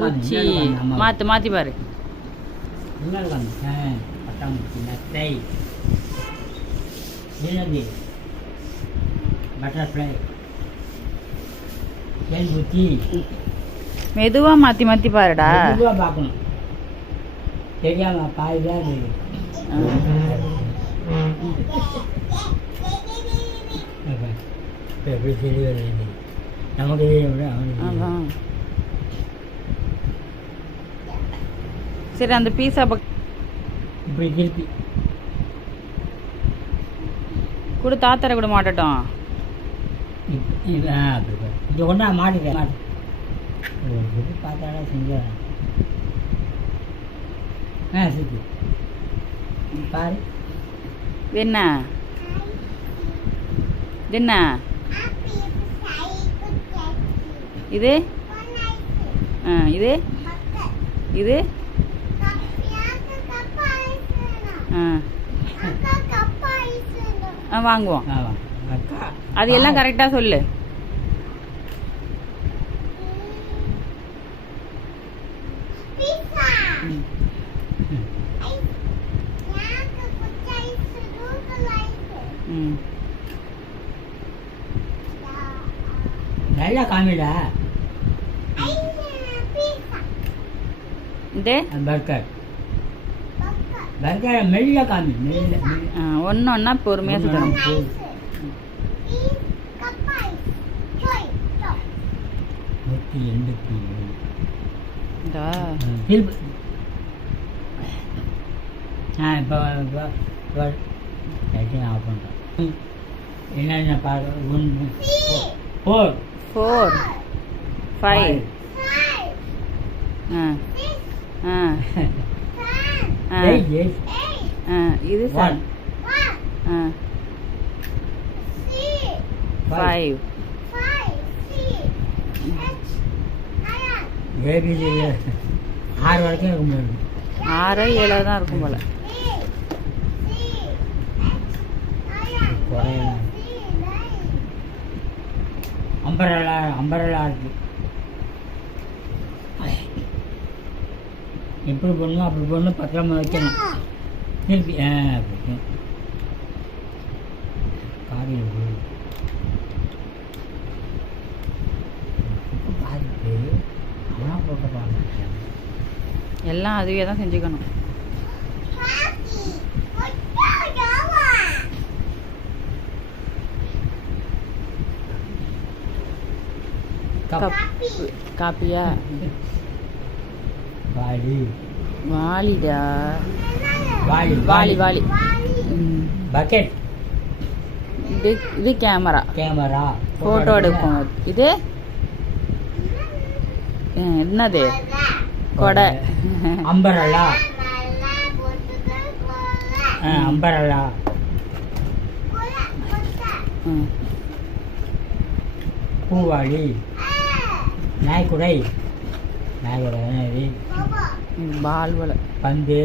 பூச்சி மாற்றி மாற்றி பாரு. பட்டாம்பூச்சி, நத்தை, என்னது பட்டர்ஃப்ளை, தேன்பூச்சி. மெதுவாக மாற்றி மாற்றி பாருடா. மெதுவாக பார்க்கணும், தெரியாம பாதிதான் தெரியும். எப்படி தெரியவில்லை நமக்கு அதான். சரி அந்த பீஸா இப்படி திருப்பி கூட தாத்தரை கூட மாட்டட்டும். இது ஒன்றா மாட்டிட்டேன். பார்த்தாடா செஞ்சேன். சுற்றி பாரு. என்ன என்ன இது? இது இது வாங்குவோம். அது எல்லாம் கரெக்டாக சொல்லு. நல்லா காமிடா. இது பர்கர் பர்கர் மெல்ல காமி. மெல்ல ஒன்று ஒன்றா பொறுமையாக சொல்லணும். ஆஃப் பண்ணுறேன். என்னென்ன பார்க்க 4 4 5 இது 7 5 ஏபிசியில் 6 வரைக்கும் இருக்க முடியாது. 6 7 தான் இருக்கும் போல. அம்பரலா இருக்கு. எப்படி பண்ணணும் அப்படி பண்ணணும், பத்திரமா வைக்கணும். திருப்பி காரியம் பார்த்துட்டு அவனா போட்ட பாருங்க. எல்லாம் அதுவே தான் செஞ்சுக்கணும். காப்பியா? வாலிடா. வாலி வாலி. பக்கெட். இது கேமரா ஃபோட்டோ எடுப்போம். இது என்னது? கொடை. அம்பரலா. அம்பரலா. பூவாளி. நாய்க்குடை. நாய்க்குடை. பால் போல. பந்து.